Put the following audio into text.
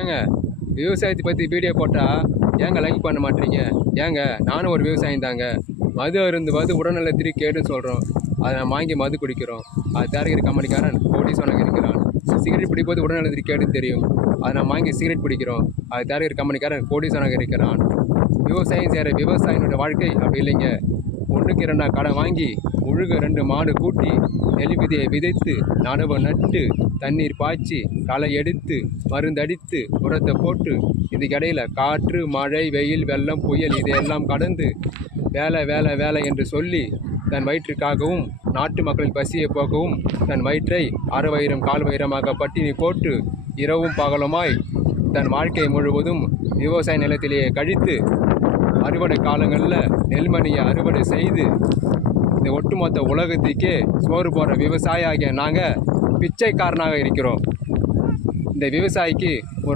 ஏங்க விவசாயத்தை பற்றி வீடியோ போட்டால் ஏங்க லைக் பண்ண மாட்டீங்க? ஏங்க நானும் ஒரு விவசாயம் தாங்க. மது அருந்துவது உடல்நலத்திற்கு கேடுன்னு சொல்கிறோம். அதை நம்ம வாங்கி மது குடிக்கிறோம். அது தயாரிக்கிற கம்பெனிக்காரன் கோடீஸ்வரனாக இருக்கிறான். சிகரெட் பிடிப்பது உடல்நலத்திற்கு கேடுன்னு தெரியும். அதை நம்ம வாங்கி சிகரெட் பிடிக்கிறோம். அது தயாரிக்கிற கம்பெனிக்காரன் கோடீஸ்வரனாக இருக்கிறான். விவசாயம் செய்கிற விவசாயினோட வாழ்க்கை அப்படி இல்லைங்க. 1க்கு 2 கடன் வாங்கி முழுக 2 மாடு கூட்டி நெல் விதையை விதைத்து நடவு நட்டு தண்ணீர் பாய்ச்சி களை எடுத்து மருந்தடித்து உரத்தை போட்டு இதுக்கிடையில் காற்று மழை வெயில் வெள்ளம் புயல் இதையெல்லாம் கடந்து வேலை வேலை வேலை என்று சொல்லி தன் வயிற்றுக்காகவும் நாட்டு மக்களின் பசியை போக்கவும் தன் வயிற்றை அரைவயிரம் கால்வயிரமாக பட்டினி போட்டு இரவும் பகலுமாய் தன் வாழ்க்கை முழுவதும் விவசாய நிலத்திலேயே கழித்து அறுவடை காலங்களில் நெல்மணியை அறுவடை செய்து இந்த ஒட்டுமொத்த உலகத்துக்கே சோறு போடுற விவசாயி ஆகிய நாங்கள் பிச்சைக்காரனாக இருக்கிறோம். இந்த விவசாயிக்கு ஒரு